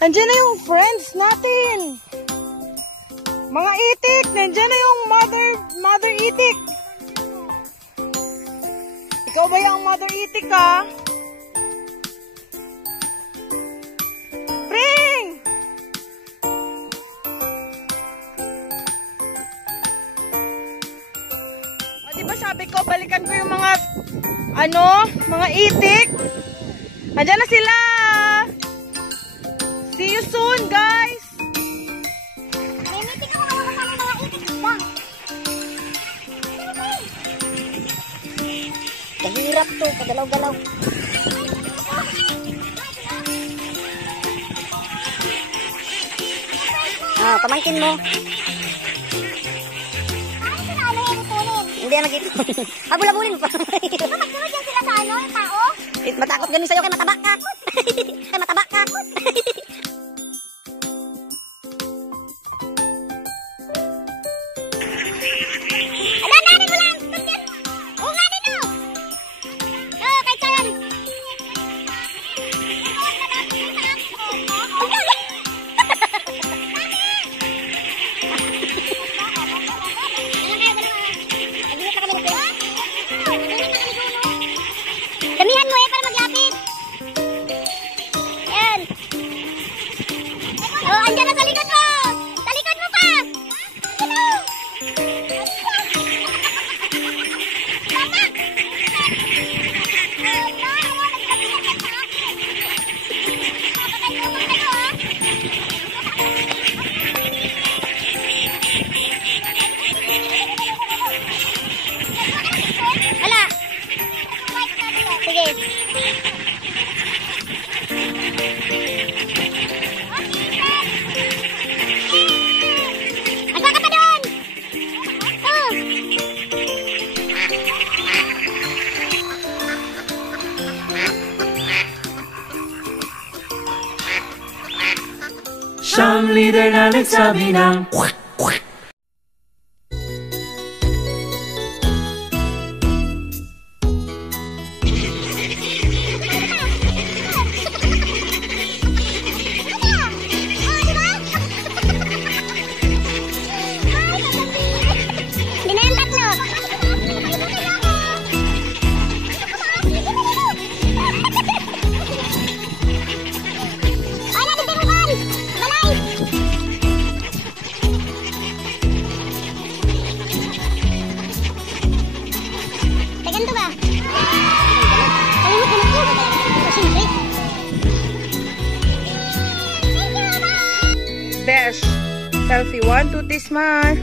Andiyan na yung friends natin. Mga itik. Nandiyan na yung mother itik. Ikaw ba yung mother itik ha? Pring! O diba sabi ko, balikan ko yung mga mga itik. Andiyan na sila. See you soon, guys! Kahirap to, kagalaw-galaw. Ah, pamangkin mo. Hindi yan nag-ito. Habul-habulin mo pa. Magsunod yan sila sa yung tao? Matakot ganun sa'yo kay mataba ka. Kay mataba ka. Damihan mo para maglapit. Yan. Oh, andyan na sa likod mo. Sa likod mo pa. Hala. Sige. Agwa ka pa doon! Oh! Siyang leader na nagsabi ng Dash. Selfie. 1, 2, 3, smile.